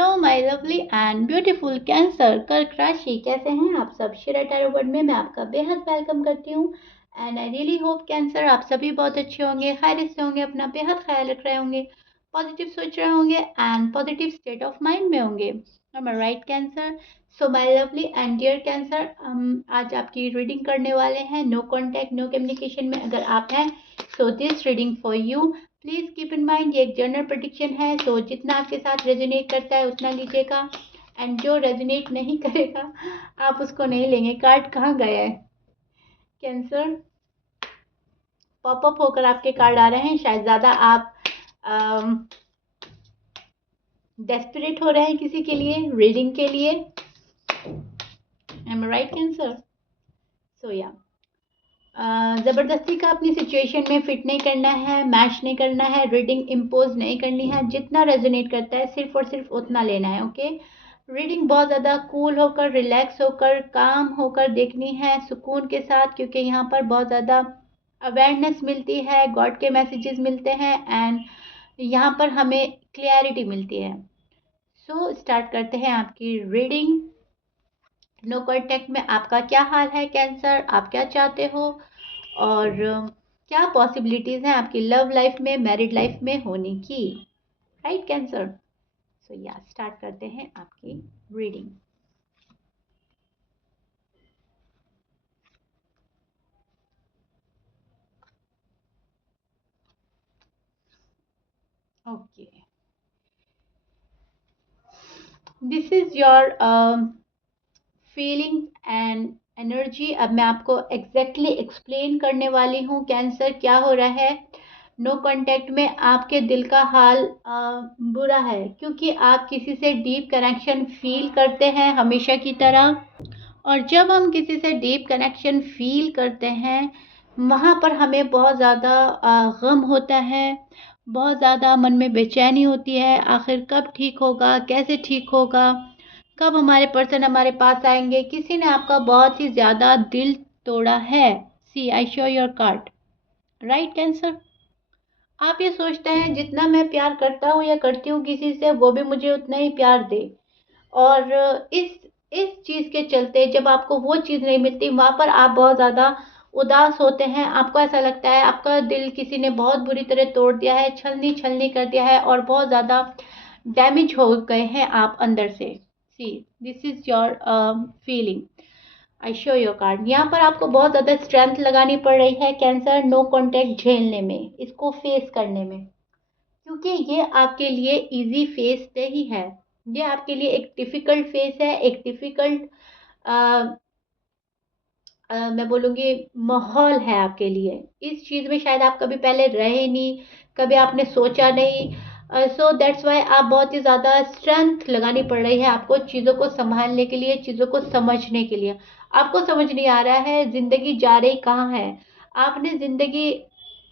Hello my lovely and beautiful cancer कर्क राशि, कैसे हैं आप सब। शेरा टैरो वर्ड में मैं आपका बेहद वेलकम करती हूँ and I really hope cancer आप सभी बहुत अच्छे होंगे, खैरियत से होंगे, अपना बेहद ख्याल रख रहे होंगे, पॉजिटिव सोच रहे होंगे and positive state of mind में होंगे। Am I right Cancer? So my lovely and dear Cancer, हम आज आपकी रीडिंग करने वाले हैं। नो कॉन्टैक्ट नो कम्युनिकेशन में अगर आप हैं so this reading for you. Please keep in mind ये एक जनरल प्रेडिक्शन है, तो जितना आपके साथ रेजोनेट करता है उतना लीजिएगा एंड जो रेजोनेट नहीं करेगा आप उसको नहीं लेंगे। कार्ड कहाँ गया है कैंसर? पॉपअप होकर आपके कार्ड आ रहे हैं, शायद ज़्यादा आप डेस्परेट हो रहे हैं किसी के लिए, रीडिंग के लिए। M I right Cancer? सो या ज़बरदस्ती का अपनी सिचुएशन में फिट नहीं करना है, मैच नहीं करना है, रीडिंग इम्पोज नहीं करनी है। जितना रेजोनेट करता है सिर्फ और सिर्फ उतना लेना है। ओके, रीडिंग बहुत ज़्यादा कूल होकर, रिलैक्स होकर, काम होकर देखनी है, सुकून के साथ, क्योंकि यहाँ पर बहुत ज़्यादा अवेयरनेस मिलती है, गॉड के मैसेजेस मिलते हैं एंड यहाँ पर हमें क्लियरिटी मिलती है। सो स्टार्ट करते हैं आपकी रीडिंग। नो कॉन्टैक्ट में आपका क्या हाल है कैंसर, आप क्या चाहते हो और क्या पॉसिबिलिटीज़ हैं आपकी लव लाइफ में, मैरिड लाइफ में होने की। Right Cancer? सो या स्टार्ट करते हैं आपकी reading. Okay, this is your feeling and energy. अब मैं आपको एग्जैक्टली एक्सप्लेन करने वाली हूँ कैंसर क्या हो रहा है। नो कांटेक्ट में आपके दिल का हाल बुरा है, क्योंकि आप किसी से डीप कनेक्शन फील करते हैं हमेशा की तरह। और जब हम किसी से डीप कनेक्शन फील करते हैं वहाँ पर हमें बहुत ज़्यादा गम होता है, बहुत ज़्यादा मन में बेचैनी होती है। आखिर कब ठीक होगा, कैसे ठीक होगा, कब हमारे पर्सन हमारे पास आएंगे। किसी ने आपका बहुत ही ज़्यादा दिल तोड़ा है। See I show your card. Right cancer? आप ये सोचते हैं जितना मैं प्यार करता हूँ या करती हूँ किसी से, वो भी मुझे उतना ही प्यार दे। और इस चीज़ के चलते जब आपको वो चीज़ नहीं मिलती वहाँ पर आप बहुत ज़्यादा उदास होते हैं। आपको ऐसा लगता है आपका दिल किसी ने बहुत बुरी तरह तोड़ दिया है, छलनी छलनी कर दिया है और बहुत ज़्यादा डैमेज हो गए हैं आप अंदर से। See this is your feeling. I show your card. यहाँ पर आपको बहुत ज़्यादा स्ट्रेंथ लगानी पड़ रही है कैंसर, नो कॉन्टैक्ट झेलने में, इसको फेस करने में, क्योंकि ये आपके लिए इजी फेस नहीं है। ये आपके लिए एक डिफ़िकल्ट फेस है, एक डिफ़िकल्ट मैं बोलूँगी माहौल है आपके लिए। इस चीज़ में शायद आप कभी पहले रहे नहीं, कभी आपने सोचा नहीं। सो दैट्स वाई आप बहुत ही ज़्यादा स्ट्रेंथ लगानी पड़ रही है आपको चीज़ों को संभालने के लिए, चीज़ों को समझने के लिए। आपको समझ नहीं आ रहा है ज़िंदगी जा रही कहाँ है। आपने ज़िंदगी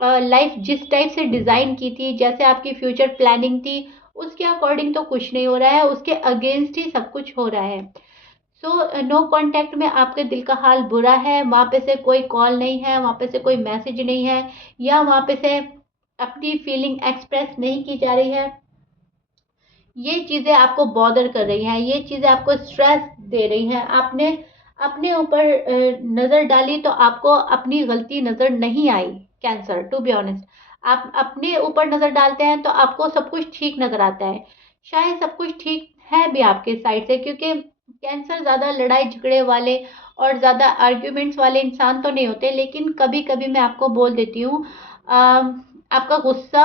लाइफ जिस टाइप से डिज़ाइन की थी, जैसे आपकी फ्यूचर प्लानिंग थी, उसके अकॉर्डिंग तो कुछ नहीं हो रहा है, उसके अगेंस्ट ही सब कुछ हो रहा है। सो नो कांटेक्ट में आपके दिल का हाल बुरा है। वहाँ पे से कोई कॉल नहीं है, वहाँ पे से कोई मैसेज नहीं है, या वहाँ पे से अपनी फीलिंग एक्सप्रेस नहीं की जा रही है। ये चीज़ें आपको बॉदर कर रही हैं, ये चीज़ें आपको स्ट्रेस दे रही हैं। आपने अपने ऊपर नज़र डाली तो आपको अपनी गलती नज़र नहीं आई कैंसर, टू बी ऑनेस्ट। आप अपने ऊपर नज़र डालते हैं तो आपको सब कुछ ठीक नज़र आता है। शायद सब कुछ ठीक है भी आपके साइड से, क्योंकि कैंसर ज़्यादा लड़ाई झगड़े वाले और ज़्यादा आर्ग्यूमेंट्स वाले इंसान तो नहीं होते, लेकिन कभी कभी मैं आपको बोल देती हूँ आपका गुस्सा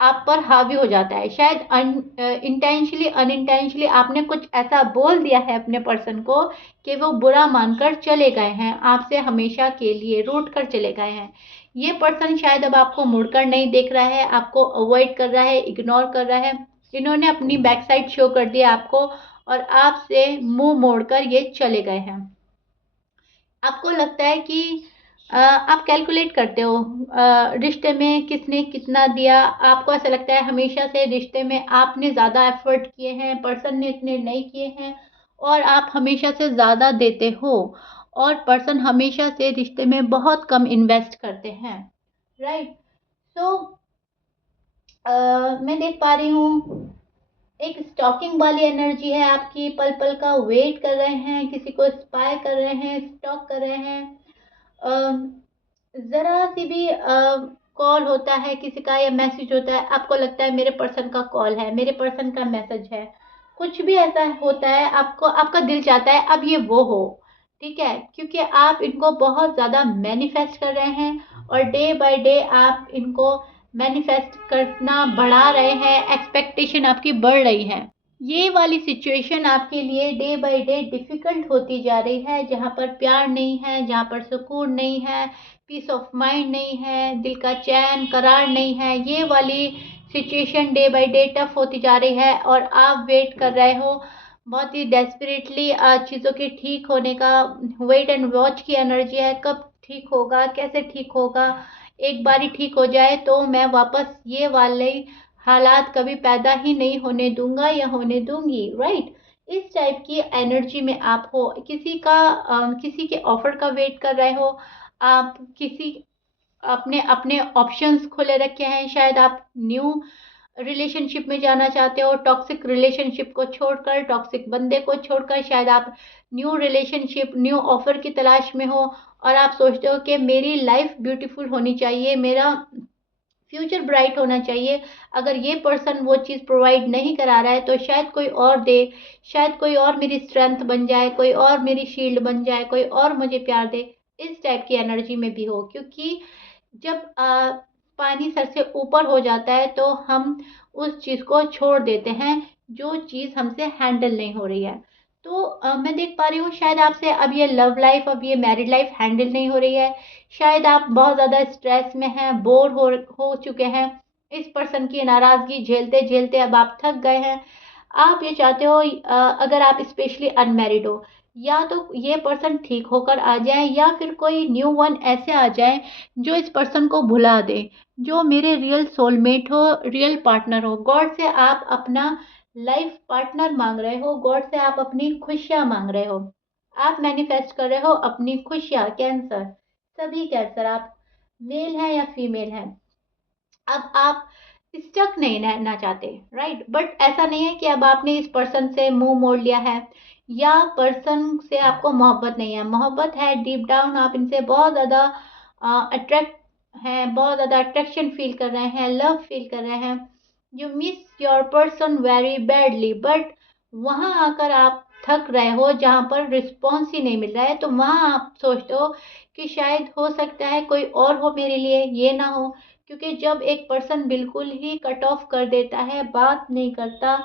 आप पर हावी हो जाता है। शायद इंटेंशली अनइंटेंशली आपने कुछ ऐसा बोल दिया है अपने पर्सन को कि वो बुरा मानकर चले गए हैं, आपसे हमेशा के लिए रूठ कर चले गए हैं। ये पर्सन शायद अब आपको मुड़कर नहीं देख रहा है, आपको अवॉइड कर रहा है, इग्नोर कर रहा है। इन्होंने अपनी बैक साइड शो कर दिया आपको और आपसे मुंह मोड़कर ये चले गए हैं। आपको लगता है कि आप कैलकुलेट करते हो रिश्ते में किसने कितना दिया। आपको ऐसा लगता है हमेशा से रिश्ते में आपने ज़्यादा एफर्ट किए हैं, पर्सन ने इतने नहीं किए हैं, और आप हमेशा से ज़्यादा देते हो और पर्सन हमेशा से रिश्ते में बहुत कम इन्वेस्ट करते हैं। राइट? सो मैं देख पा रही हूँ एक स्टॉकिंग वाली एनर्जी है आपकी, पल पल का वेट कर रहे हैं, किसी को स्पाई कर रहे हैं, स्टॉक कर रहे हैं। ज़रा सी भी कॉल होता है किसी का या मैसेज होता है, आपको लगता है मेरे पर्सन का कॉल है, मेरे पर्सन का मैसेज है, कुछ भी ऐसा होता है, आपको आपका दिल चाहता है अब ये वो हो। ठीक है, क्योंकि आप इनको बहुत ज़्यादा मैनिफेस्ट कर रहे हैं और डे बाय डे आप इनको मैनिफेस्ट करना बढ़ा रहे हैं, एक्सपेक्टेशन आपकी बढ़ रही है। ये वाली सिचुएशन आपके लिए डे बाय डे डिफ़िकल्ट होती जा रही है, जहाँ पर प्यार नहीं है, जहाँ पर सुकून नहीं है, पीस ऑफ माइंड नहीं है, दिल का चैन करार नहीं है। ये वाली situation day by day tough होती जा रही है और आप वेट कर रहे हो बहुत ही डेस्परेटली चीज़ों के ठीक होने का। वेट एंड वॉच की एनर्जी है, कब ठीक होगा, कैसे ठीक होगा, एक बारी ठीक हो जाए तो मैं वापस ये वाले हालात कभी पैदा ही नहीं होने दूंगा या होने दूंगी, राइट। इस टाइप की एनर्जी में आप हो, किसी का किसी के ऑफर का वेट कर रहे हो, आप किसी अपने अपने ऑप्शंस खुले रखे हैं, शायद आप न्यू रिलेशनशिप में जाना चाहते हो, टॉक्सिक रिलेशनशिप को छोड़कर, टॉक्सिक बंदे को छोड़कर, शायद आप न्यू रिलेशनशिप, न्यू ऑफर की तलाश में हो और आप सोचते हो कि मेरी लाइफ ब्यूटीफुल होनी चाहिए, मेरा फ्यूचर ब्राइट होना चाहिए। अगर ये पर्सन वो चीज़ प्रोवाइड नहीं करा रहा है तो शायद कोई और दे, शायद कोई और मेरी स्ट्रेंथ बन जाए, कोई और मेरी शील्ड बन जाए, कोई और मुझे प्यार दे। इस टाइप की एनर्जी में भी हो, क्योंकि जब पानी सर से ऊपर हो जाता है तो हम उस चीज़ को छोड़ देते हैं जो चीज़ हमसे हैंडल नहीं हो रही है। तो मैं देख पा रही हूँ शायद आपसे अब ये लव लाइफ, अब ये मैरिड लाइफ हैंडल नहीं हो रही है। शायद आप बहुत ज़्यादा स्ट्रेस में हैं, बोर हो चुके हैं, इस पर्सन की नाराज़गी झेलते झेलते अब आप थक गए हैं। आप ये चाहते हो अगर आप स्पेशली अनमैरिड हो, या तो ये पर्सन ठीक होकर आ जाए या फिर कोई न्यू वन ऐसे आ जाए जो इस पर्सन को भुला दे, जो मेरे रियल सोलमेट हो, रियल पार्टनर हो। गॉड से आप अपना लाइफ पार्टनर मांग रहे हो, गॉड से आप अपनी खुशियाँ मांग रहे हो, आप मैनिफेस्ट कर रहे हो अपनी खुशियाँ। कैंसर, सभी कैंसर, आप मेल हैं या फीमेल हैं, अब आप स्टक नहीं रहना चाहते, राइट। बट ऐसा नहीं है कि अब आपने इस पर्सन से मुंह मोड़ लिया है या पर्सन से आपको मोहब्बत नहीं है, मोहब्बत है डीप डाउन, आप इनसे बहुत ज़्यादा अट्रैक्ट हैं, बहुत ज़्यादा अट्रैक्शन फील कर रहे हैं, लव फील कर रहे हैं। You miss your person very badly, but वहाँ आकर आप थक रहे हो, जहाँ पर रिस्पॉन्स ही नहीं मिल रहा है, तो वहाँ आप सोचते हो कि शायद हो सकता है कोई और हो मेरे लिए, ये ना हो। क्योंकि जब एक पर्सन बिल्कुल ही कट ऑफ कर देता है, बात नहीं करता,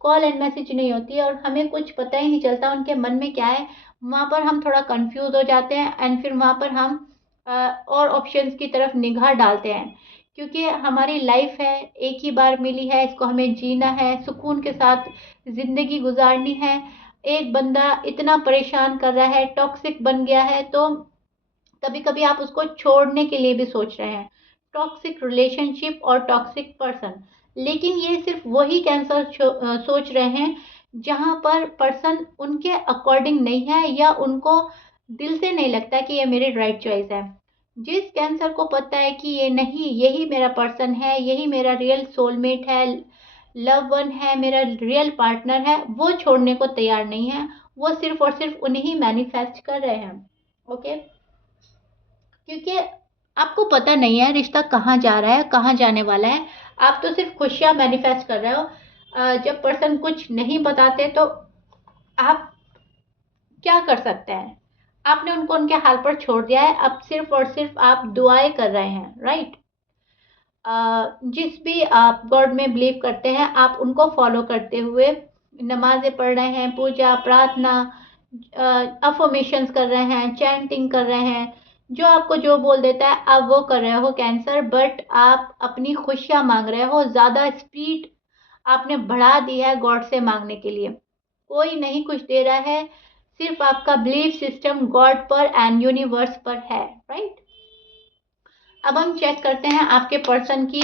कॉल एंड मैसेज नहीं होती और हमें कुछ पता ही नहीं चलता उनके मन में क्या है, वहाँ पर हम थोड़ा कंफ्यूज हो जाते हैं एंड फिर वहाँ पर हम और ऑप्शंस की तरफ निगाह डालते हैं। क्योंकि हमारी लाइफ है, एक ही बार मिली है, इसको हमें जीना है, सुकून के साथ ज़िंदगी गुजारनी है। एक बंदा इतना परेशान कर रहा है, टॉक्सिक बन गया है, तो कभी कभी आप उसको छोड़ने के लिए भी सोच रहे हैं, टॉक्सिक रिलेशनशिप और टॉक्सिक पर्सन। लेकिन ये सिर्फ वही कैंसर सोच रहे हैं जहां पर पर्सन उनके अकॉर्डिंग नहीं है या उनको दिल से नहीं लगता कि ये मेरी राइट चॉइस है। जिस कैंसर को पता है कि ये नहीं, यही मेरा पर्सन है, यही मेरा रियल सोलमेट है, लव वन है, मेरा रियल पार्टनर है, वो छोड़ने को तैयार नहीं है, वो सिर्फ और सिर्फ उन्हें ही मैनिफेस्ट कर रहे हैं। ओके, क्योंकि आपको पता नहीं है रिश्ता कहाँ जा रहा है, कहाँ जाने वाला है, आप तो सिर्फ खुशियाँ मैनिफेस्ट कर रहे हो। जब पर्सन कुछ नहीं बताते तो आप क्या कर सकते हैं, आपने उनको उनके हाल पर छोड़ दिया है, अब सिर्फ और सिर्फ आप दुआएं कर रहे हैं, राइट। जिस भी आप गॉड में बिलीव करते हैं आप उनको फॉलो करते हुए नमाजें पढ़ रहे हैं, पूजा प्रार्थना, अफर्मेशंस कर रहे हैं, चैंटिंग कर रहे हैं, जो आपको जो बोल देता है आप वो कर रहे हो कैंसर। बट आप अपनी खुशियाँ मांग रहे हो, ज़्यादा स्पीड आपने बढ़ा दी है गॉड से मांगने के लिए, कोई नहीं कुछ दे रहा है, सिर्फ आपका बिलीफ सिस्टम गॉड पर एंड यूनिवर्स पर है, राइट। अब हम चेक करते हैं आपके पर्सन की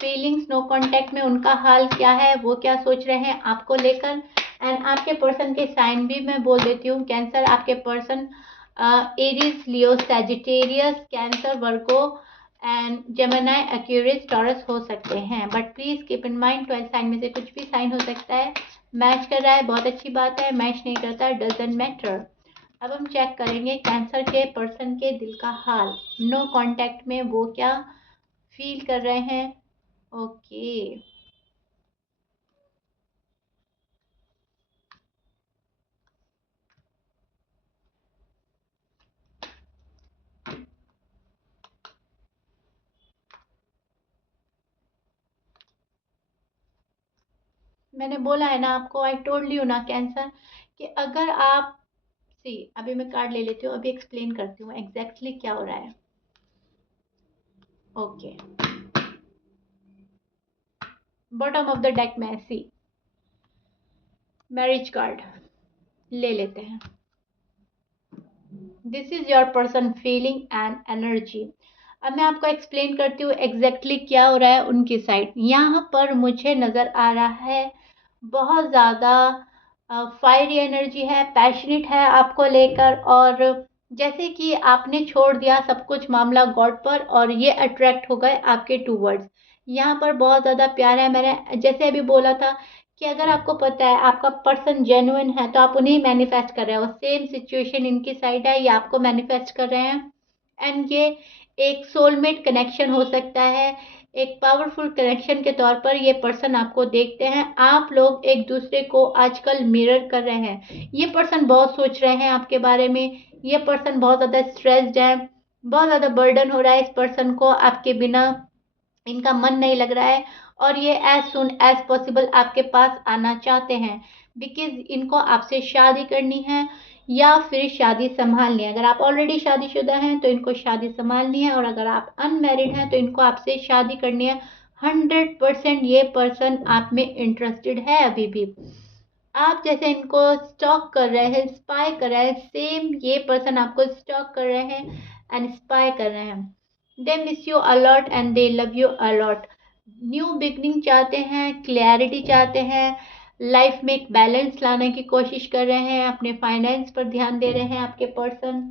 फीलिंग्स, नो कांटेक्ट में उनका हाल क्या है, वो क्या सोच रहे हैं आपको लेकर। एंड आपके पर्सन के साइन भी मैं बोल देती हूँ। कैंसर, आपके person Aries, Leo, Sagittarius, Cancer, Virgo and Gemini, Aquarius, Taurus हो सकते हैं, but please keep in mind 12 sign में से कुछ भी साइन हो सकता है। मैच कर रहा है बहुत अच्छी बात है, मैच नहीं करता डजंट मैटर। अब हम चेक करेंगे कैंसर के पर्सन के दिल का हाल, नो कांटेक्ट में वो क्या फील कर रहे हैं। ओके, मैंने बोला है ना आपको, आई टोल्ड यू ना कैंसर, कि अगर आप सी, अभी मैं कार्ड ले लेती हूँ, अभी एक्सप्लेन करती हूँ एग्जैक्टली क्या हो रहा है। Okay, bottom of the deck में सी मैरिज कार्ड ले लेते हैं। This is your person feeling and energy. अब मैं आपको एक्सप्लेन करती हूँ एग्जैक्टली क्या हो रहा है उनकी साइड। यहाँ पर मुझे नजर आ रहा है बहुत ज़्यादा फायरी एनर्जी है, पैशनेट है आपको लेकर, और जैसे कि आपने छोड़ दिया सब कुछ मामला गॉड पर और ये अट्रैक्ट हो गए आपके टूवर्ड्स। यहाँ पर बहुत ज़्यादा प्यार है। मैंने जैसे अभी बोला था कि अगर आपको पता है आपका पर्सन जेन्युइन है तो आप उन्हें मैनिफेस्ट कर रहे हो, सेम सिचुएशन इनकी साइड है, ये आपको मैनिफेस्ट कर रहे हैं। एंड ये एक सोलमेट कनेक्शन हो सकता है, एक पावरफुल कनेक्शन के तौर पर ये पर्सन आपको देखते हैं। आप लोग एक दूसरे को आजकल मिरर कर रहे हैं। ये पर्सन बहुत सोच रहे हैं आपके बारे में, ये पर्सन बहुत ज़्यादा स्ट्रेस्ड है, बहुत ज़्यादा बर्डन हो रहा है इस पर्सन को आपके बिना, इनका मन नहीं लग रहा है, और ये एज सुन एज पॉसिबल आपके पास आना चाहते हैं, बिकॉज इनको आपसे शादी करनी है या फिर शादी संभालनी है। अगर आप ऑलरेडी शादीशुदा हैं तो इनको शादी संभालनी है, और अगर आप अनमैरिड हैं तो इनको आपसे शादी करनी है। 100% ये पर्सन आप में इंटरेस्टेड है अभी भी। आप जैसे इनको स्टॉक कर रहे हैं, स्पाई कर रहे हैं, सेम ये पर्सन आपको स्टॉक कर रहे हैं एंड स्पाई कर रहे हैं। They miss you a lot and they love you a lot. New beginning चाहते हैं, क्लैरिटी चाहते हैं, लाइफ में एक बैलेंस लाने की कोशिश कर रहे हैं, अपने फाइनेंस पर ध्यान दे रहे हैं आपके पर्सन।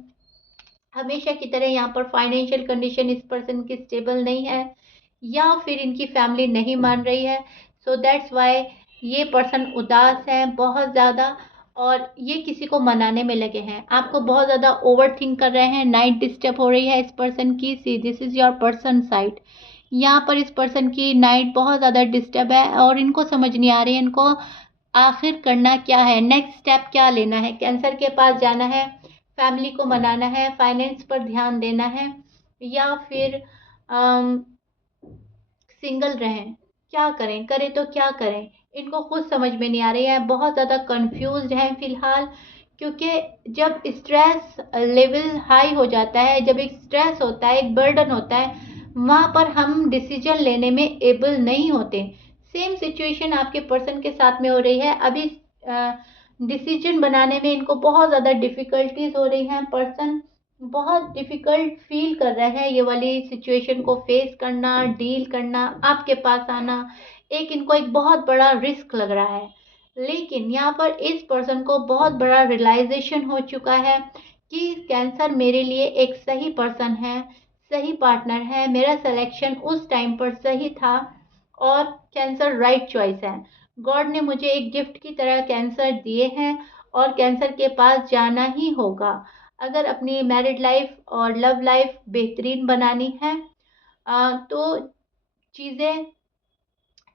हमेशा की तरह यहाँ पर फाइनेंशियल कंडीशन इस पर्सन की स्टेबल नहीं है, या फिर इनकी फैमिली नहीं मान रही है, सो दैट्स वाई ये पर्सन उदास है बहुत ज़्यादा, और ये किसी को मनाने में लगे हैं। आपको बहुत ज़्यादा ओवर थिंक कर रहे हैं, नाइट डिस्टर्ब हो रही है इस पर्सन की। See, this is your person side. यहाँ पर इस पर्सन की नाइट बहुत ज़्यादा डिस्टर्ब है और इनको समझ नहीं आ रही है इनको आखिर करना क्या है, नेक्स्ट स्टेप क्या लेना है। कैंसर के पास जाना है, फैमिली को मनाना है, फाइनेंस पर ध्यान देना है, या फिर सिंगल रहें, क्या करें, करें तो क्या करें, इनको खुद समझ में नहीं आ रही है, बहुत ज़्यादा कंफ्यूज्ड हैं फिलहाल। क्योंकि जब स्ट्रेस लेवल हाई हो जाता है, जब एक स्ट्रेस होता है, एक बर्डन होता है, वहाँ पर हम डिसीजन लेने में एबल नहीं होते। सेम सिचुएशन आपके पर्सन के साथ में हो रही है अभी। डिसीजन बनाने में इनको बहुत ज़्यादा डिफ़िकल्टीज हो रही हैं। पर्सन बहुत डिफ़िकल्ट फील कर रहे हैं ये वाली सिचुएशन को फेस करना, डील करना, आपके पास आना, एक इनको एक बहुत बड़ा रिस्क लग रहा है। लेकिन यहाँ पर इस पर्सन को बहुत बड़ा रियलाइजेशन हो चुका है कि कैंसर मेरे लिए एक सही पर्सन है, सही पार्टनर है, मेरा सिलेक्शन उस टाइम पर सही था, और कैंसर राइट चॉइस है। गॉड ने मुझे एक गिफ्ट की तरह कैंसर दिए हैं और कैंसर के पास जाना ही होगा अगर अपनी मैरिड लाइफ और लव लाइफ बेहतरीन बनानी है। तो चीज़ें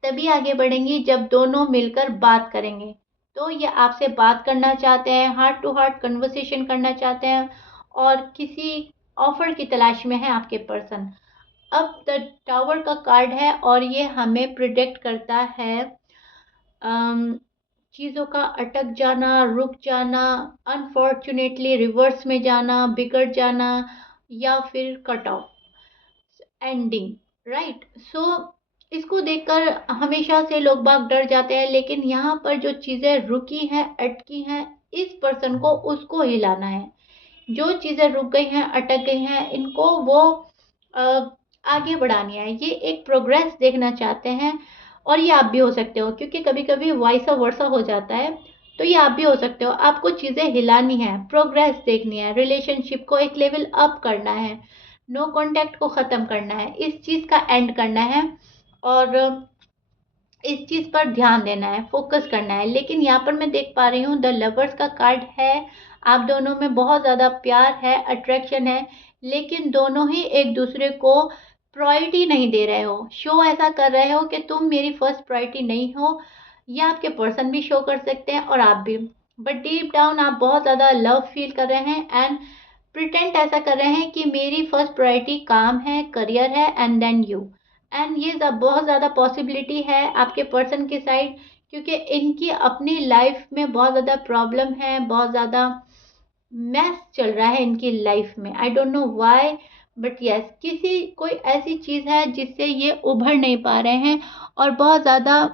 तभी आगे बढ़ेंगी जब दोनों मिलकर बात करेंगे। तो ये आपसे बात करना चाहते हैं, हार्ट टू हार्ट कन्वर्सेशन करना चाहते हैं, और किसी ऑफर की तलाश में है आपके पर्सन। अब द टावर का कार्ड है और ये हमें प्रिडिक्ट करता है चीज़ों का अटक जाना, रुक जाना, अनफॉर्चुनेटली रिवर्स में जाना, बिगड़ जाना, या फिर कट ऑफ, एंडिंग, राइट। सो इसको देखकर हमेशा से लोग बाग डर जाते हैं, लेकिन यहाँ पर जो चीज़ें रुकी हैं, अटकी हैं, इस पर्सन को उसको हिलाना है। जो चीज़ें रुक गई हैं, अटक गई हैं, इनको वो अ, आगे बढ़ानी है। ये एक प्रोग्रेस देखना चाहते हैं, और ये आप भी हो सकते हो, क्योंकि कभी कभी वाइसा वर्सा हो जाता है। तो ये आप भी हो सकते हो, आपको चीज़ें हिलानी है, प्रोग्रेस देखनी है, रिलेशनशिप को एक लेवल अप करना है, नो कांटेक्ट को ख़त्म करना है, इस चीज़ का एंड करना है और इस चीज़ पर ध्यान देना है, फोकस करना है। लेकिन यहाँ पर मैं देख पा रही हूँ द लवर्स का कार्ड है, आप दोनों में बहुत ज़्यादा प्यार है, अट्रैक्शन है, लेकिन दोनों ही एक दूसरे को प्रायोरिटी नहीं दे रहे हो। शो ऐसा कर रहे हो कि तुम मेरी फर्स्ट प्रायोरिटी नहीं हो, या आपके पर्सन भी शो कर सकते हैं और आप भी, बट डीप डाउन आप बहुत ज़्यादा लव फील कर रहे हैं एंड प्रिटेंड ऐसा कर रहे हैं कि मेरी फर्स्ट प्रायोरिटी काम है, करियर है एंड देन यू। एंड ये बहुत ज़्यादा पॉसिबिलिटी है आपके पर्सन की साइड, क्योंकि इनकी अपनी लाइफ में बहुत ज़्यादा प्रॉब्लम है, बहुत ज़्यादा मैस चल रहा है इनकी लाइफ में। I don't know why, but yes, किसी कोई ऐसी चीज़ है जिससे ये उभर नहीं पा रहे हैं और बहुत ज़्यादा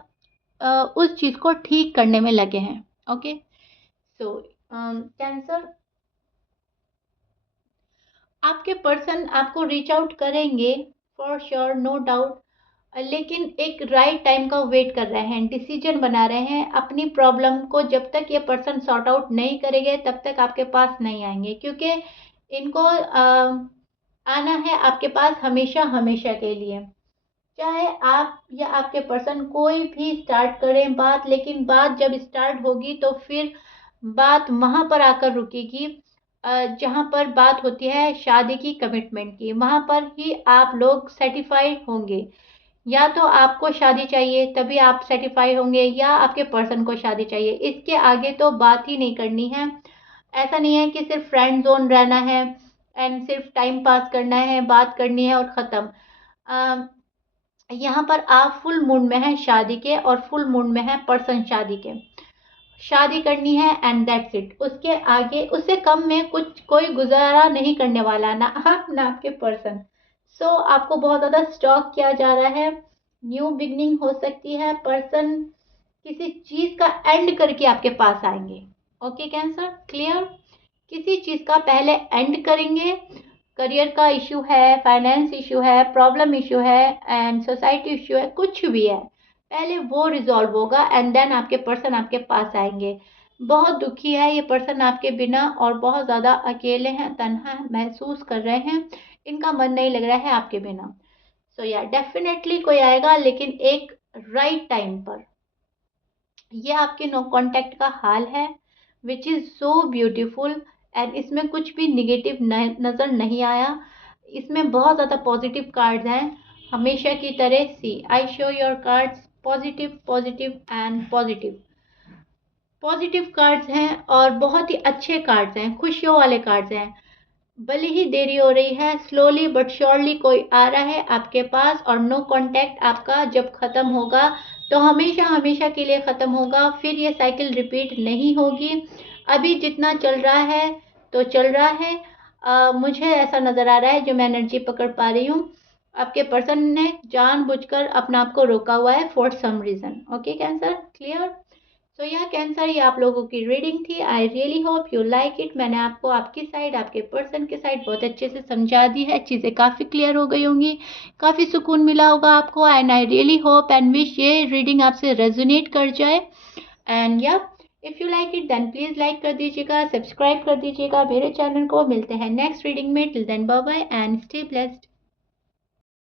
उस चीज़ को ठीक करने में लगे हैं। ओके, सो कैंसर, आपके पर्सन आपको रीच आउट करेंगे फॉर श्योर, नो डाउट, लेकिन एक राइट टाइम का वेट कर रहे हैं, डिसीजन बना रहे हैं। अपनी प्रॉब्लम को जब तक ये पर्सन सॉर्ट आउट नहीं करेंगे तब तक आपके पास नहीं आएंगे, क्योंकि इनको आना है आपके पास हमेशा हमेशा के लिए। चाहे आप या आपके पर्सन कोई भी स्टार्ट करें बात, लेकिन बात जब स्टार्ट होगी तो फिर बात वहाँ पर आकर रुकेगी जहाँ पर बात होती है शादी की, कमिटमेंट की। वहाँ पर ही आप लोग सेटिस्फाइड होंगे। या तो आपको शादी चाहिए तभी आप सेटिस्फाई होंगे, या आपके पर्सन को शादी चाहिए। इसके आगे तो बात ही नहीं करनी है। ऐसा नहीं है कि सिर्फ फ्रेंड जोन रहना है एंड सिर्फ टाइम पास करना है, बात करनी है और ख़त्म। यहाँ पर आप फुल मूड में हैं शादी के और फुल मूड में है पर्सन शादी के। शादी करनी है एंड दैट्स इट। उसके आगे उससे कम में कुछ कोई गुजारा नहीं करने वाला, ना आप ना आपके पर्सन। सो आपको बहुत ज़्यादा स्टॉक किया जा रहा है। न्यू बिगनिंग हो सकती है, पर्सन किसी चीज़ का एंड करके आपके पास आएंगे। Okay cancer, clear? किसी चीज़ का पहले एंड करेंगे। करियर का इशू है, फाइनेंस इशू है, प्रॉब्लम इशू है एंड सोसाइटी इशू है, कुछ भी है, पहले वो रिजॉल्व होगा एंड देन आपके पर्सन आपके पास आएंगे। बहुत दुखी है ये पर्सन आपके बिना और बहुत ज़्यादा अकेले हैं, तन्हा महसूस कर रहे हैं, इनका मन नहीं लग रहा है आपके बिना। सो या डेफिनेटली कोई आएगा, लेकिन एक राइट टाइम पर। ये आपके नो कांटेक्ट का हाल है, which is so beautiful and इसमें कुछ भी निगेटिव नज़र नहीं आया। इसमें बहुत ज़्यादा पॉजिटिव कार्ड्स हैं, हमेशा की तरह। See I show your cards, positive positive and positive. Positive cards हैं और बहुत ही अच्छे कार्ड्स हैं, खुशियों वाले कार्ड्स हैं। भले ही देरी हो रही है, स्लोली बट श्योरली कोई आ रहा है आपके पास, और नो कांटेक्ट आपका जब ख़त्म होगा तो हमेशा हमेशा के लिए ख़त्म होगा, फिर ये साइकिल रिपीट नहीं होगी। अभी जितना चल रहा है तो चल रहा है। मुझे ऐसा नज़र आ रहा है, जो मैं एनर्जी पकड़ पा रही हूँ, आपके पर्सन ने जानबूझकर अपने आप को रोका हुआ है for some reason. Okay cancer, clear? So यह कैंसर, ये आप लोगों की रीडिंग थी। I really hope you like it. मैंने आपको आपकी साइड, आपके पर्सन की साइड बहुत अच्छे से समझा दी है, चीज़ें काफ़ी क्लियर हो गई होंगी, काफ़ी सुकून मिला होगा आपको। And I really hope and wish ये रीडिंग आपसे रेजोनेट कर जाए। एंड या if you like it then please like कर दीजिएगा, सब्सक्राइब कर दीजिएगा मेरे चैनल को। मिलते हैं नेक्स्ट रीडिंग में। Till then bye bye and stay blessed.